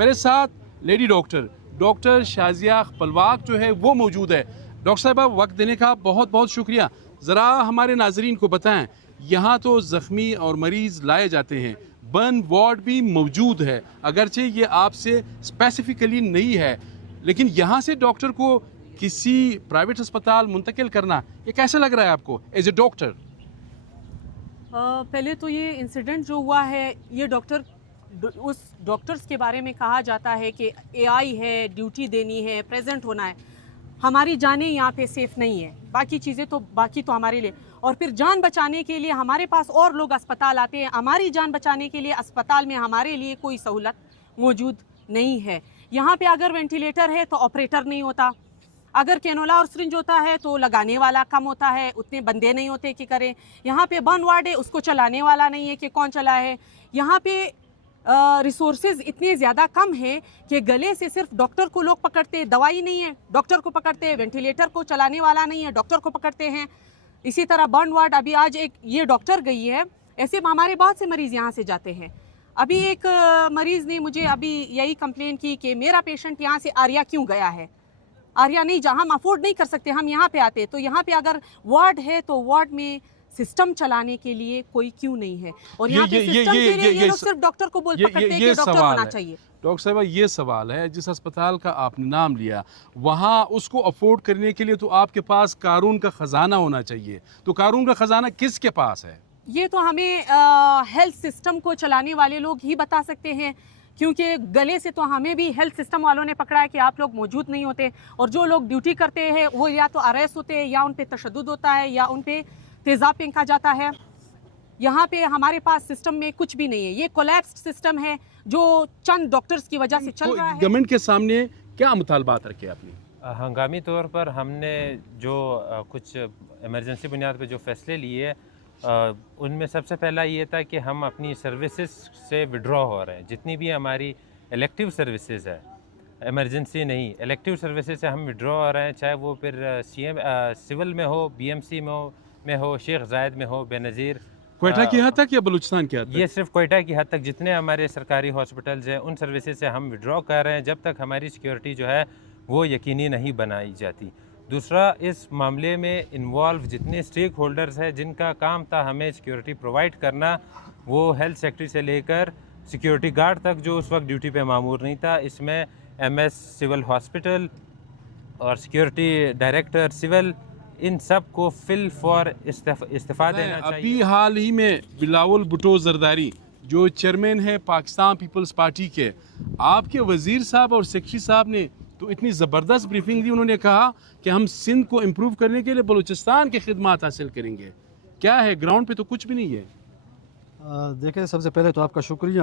میرے ساتھ lady doctor Shazia پلواق جو ہے وہ موجود ہے. ڈاکٹر صاحبہ وقت دینے کا بہت بہت شکریہ. ذرا ہمارے ناظرین کو بتائیں, یہاں تو زخمی اور مریض لائے جاتے ہیں, برن وارڈ بھی موجود ہے, اگرچہ یہ آپ سے اسپیسیفکلی نہیں ہے, لیکن یہاں سے ڈاکٹر کو کسی پرائیویٹ اسپتال منتقل کرنا یہ کیسے لگ رہا ہے آپ کو ایز اے ڈاکٹر؟ پہلے تو یہ انسیڈنٹ جو ہوا ہے, یہ اس ڈاکٹرز کے بارے میں کہا جاتا ہے کہ اے آئی ہے, ڈیوٹی دینی ہے, پریزنٹ ہونا ہے. ہماری جانیں یہاں پہ سیف نہیں ہے, باقی چیزیں تو ہمارے لیے, اور پھر جان بچانے کے لیے ہمارے پاس اور لوگ اسپتال آتے ہیں. ہماری جان بچانے کے لیے اسپتال میں ہمارے لیے کوئی سہولت موجود نہیں ہے. یہاں پہ اگر وینٹیلیٹر ہے تو آپریٹر نہیں ہوتا, اگر کینولا اور سرنج ہوتا ہے تو لگانے والا کم ہوتا ہے, اتنے بندے نہیں ہوتے کہ کریں. یہاں پہ برن وارڈ ہے, اس کو چلانے والا نہیں ہے کہ کون چلائے. یہاں پہ ریسورسز اتنے زیادہ کم ہیں کہ گلے سے صرف ڈاکٹر کو لوگ پکڑتے, دوائی نہیں ہے ڈاکٹر کو پکڑتے, وینٹیلیٹر کو چلانے والا نہیں ہے ڈاکٹر کو پکڑتے ہیں. اسی طرح برن وارڈ, ابھی آج ایک یہ ڈاکٹر گئی ہے, ایسے ہمارے بہت سے مریض یہاں سے جاتے ہیں. ابھی ایک مریض نے مجھے ابھی یہی کمپلین کی کہ میرا پیشنٹ یہاں سے آریہ کیوں گیا ہے. آریہ نہیں, جہاں ہم افورڈ نہیں کر سکتے ہم یہاں پہ آتے, تو یہاں پہ اگر وارڈ ہے تو وارڈ میں سسٹم چلانے کے لیے کوئی کیوں نہیں ہے, اور یہاں پہ سسٹم کے لیے یہ لوگ صرف ڈاکٹر کو بول پکڑتے ہیں کہ ڈاکٹر ہونا چاہیے. ڈاکٹر صاحبہ یہ سوال ہے, جس اسپتال کا آپ نے نام لیا وہاں اس کو افورڈ کرنے کے لیے تو آپ کے پاس قارون کا خزانہ ہونا چاہیے, تو قارون کا خزانہ کس کے پاس ہے؟ یہ تو ہمیں ہیلتھ سسٹم کو چلانے والے لوگ ہی بتا سکتے ہیں, کیونکہ گلے سے تو ہمیں بھی ہیلتھ سسٹم والوں نے پکڑا ہے کہ آپ لوگ موجود نہیں ہوتے, اور جو لوگ ڈیوٹی کرتے ہیں وہ یا تو اریسٹ ہوتے ہیں یا ان پہ تشدد ہوتا ہے یا ان پہ تیزاب پھینکا جاتا ہے. یہاں پہ ہمارے پاس سسٹم میں کچھ بھی نہیں ہے, یہ کولیپسڈ سسٹم ہے جو چند ڈاکٹرز کی وجہ سے چل رہا ہے. گورنمنٹ کے سامنے کیا مطالبات رکھے آپ نے؟ ہنگامی طور پر ہم نے جو کچھ ایمرجنسی بنیاد پہ جو فیصلے لیے, ان میں سب سے پہلا یہ تھا کہ ہم اپنی سروسز سے وڈرا ہو رہے ہیں. جتنی بھی ہماری الیکٹیو سروسز ہے, ایمرجنسی نہیں, الیکٹیو سروسز سے ہم وڈرا ہو رہے ہیں, چاہے وہ پھر سول میں ہو, بی ایم سی میں ہو, شیخ زائد میں ہو, بے نظیر, کوئٹہ کی حد تک یا بلوچستان کی حد تک؟ یہ صرف کوئٹہ کی حد تک جتنے ہمارے سرکاری ہاسپٹلز ہیں ان سروسز سے ہم وڈرا کر رہے ہیں, جب تک ہماری سیکیورٹی جو ہے وہ یقینی نہیں بنائی جاتی. دوسرا, اس معاملے میں انوالو جتنے اسٹیک ہولڈرز ہیں جن کا کام تھا ہمیں سیکیورٹی پرووائڈ کرنا, وہ ہیلتھ سیکٹری سے لے کر سیکیورٹی گارڈ تک جو اس وقت ڈیوٹی پہ مامور نہیں تھا, اس میں ایم ایس سول ہاسپٹل اور سیکیورٹی ڈائریکٹر سول, ان سب کو فل فار استعفیٰ دینا چاہیے. ابھی حال ہی میں بلاول بھٹو زرداری جو چیئرمین ہے پاکستان پیپلز پارٹی کے, آپ کے وزیر صاحب اور سیکرٹری صاحب نے تو اتنی زبردست بریفنگ دی, انہوں نے کہا کہ ہم سندھ کو امپروو کرنے کے لیے بلوچستان کے خدمات حاصل کریں گے. کیا ہے گراؤنڈ پہ تو کچھ بھی نہیں ہے. دیکھیں, سب سے پہلے تو آپ کا شکریہ.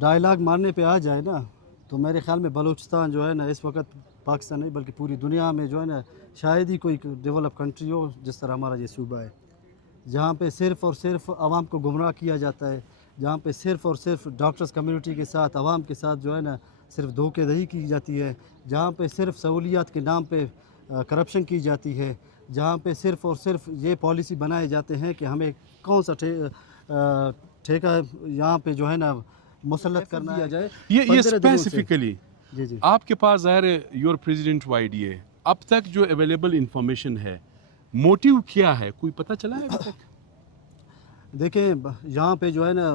ڈائلاگ مارنے پہ آ جائے نا تو میرے خیال میں بلوچستان جو ہے نا اس وقت پاکستان نہیں بلکہ پوری دنیا میں جو ہے نا شاید ہی کوئی ڈیولپ کنٹری ہو جس طرح ہمارا یہ صوبہ ہے, جہاں پہ صرف اور صرف عوام کو گمراہ کیا جاتا ہے, جہاں پہ صرف اور صرف ڈاکٹرز کمیونٹی کے ساتھ, عوام کے ساتھ جو ہے نا صرف دھوکے دہی کی جاتی ہے, جہاں پہ صرف سہولیات کے نام پہ کرپشن کی جاتی ہے, جہاں پہ صرف اور صرف یہ پالیسی بنائے جاتے ہیں کہ ہمیں کون سا ٹھیکہ یہاں پہ جو ہے نا مسلط کرنا دیا جائے. یہ اسپیسیفکلی جی آپ کے پاس ظاہر ہے یور پریزیڈنٹ YDA, اب تک جو اویلیبل انفارمیشن ہے موٹیو کیا ہے, کوئی پتہ چلا ہے ابھی تک؟ دیکھیں, یہاں پہ جو ہے نا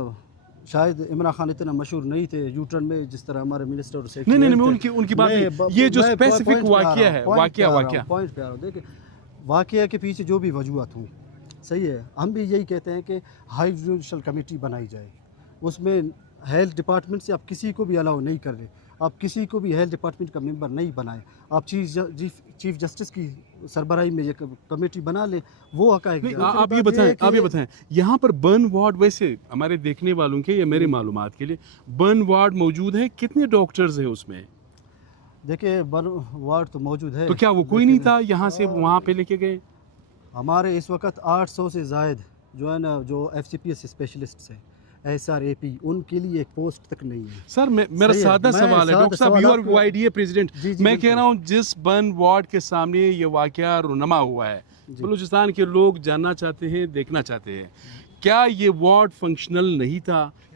شاید عمران خان اتنا مشہور نہیں تھے یو ٹرن میں جس طرح ہمارے منسٹر اور سیکرٹری. نہیں, ان کی بات نہیں, یہ جو اسپیسیفک واقعہ ہے, واقعہ پوائنٹ پہ آ رہا ہوں. دیکھیں, واقعہ کے پیچھے جو بھی وجوہات ہوں, صحیح ہے, ہم بھی یہی کہتے ہیں کہ ہائی جوڈیشل کمیٹی بنائی جائے, اس میں ہیلتھ ڈپارٹمنٹ سے آپ کسی کو بھی الاؤ نہیں کر رہے, آپ کسی کو بھی ہیلتھ ڈپارٹمنٹ کا ممبر نہیں بنائیں, آپ چیف جسٹس کی سربراہی میں یہ کمیٹی بنا لیں, وہ حقائق. آپ یہ بتائیں یہاں پر برن وارڈ, ویسے ہمارے دیکھنے والوں کے یا میرے معلومات کے لیے برن وارڈ موجود ہے, کتنے ڈاکٹرز ہیں اس میں؟ دیکھیں, برن وارڈ تو موجود ہے, تو کیا وہ کوئی نہیں تھا یہاں سے وہاں پہ لے کے گئے؟ ہمارے اس وقت 800 سے زائد جو ہے نا جو FCPS اسپیشلسٹس ہیں, SRAP, ان کے لیے ایک پوسٹ تک نہیں ہے. سر میرا سادہ سوال ہے ڈاکٹر صاحب, یو آر YDA پریزیڈنٹ, میں کہہ رہا ہوں جس برن وارڈ کے سامنے یہ واقعہ رونما ہوا ہے, بلوچستان کے لوگ جاننا چاہتے ہیں, دیکھنا چاہتے ہیں, کیا یہ وارڈ فنکشنل نہیں تھا؟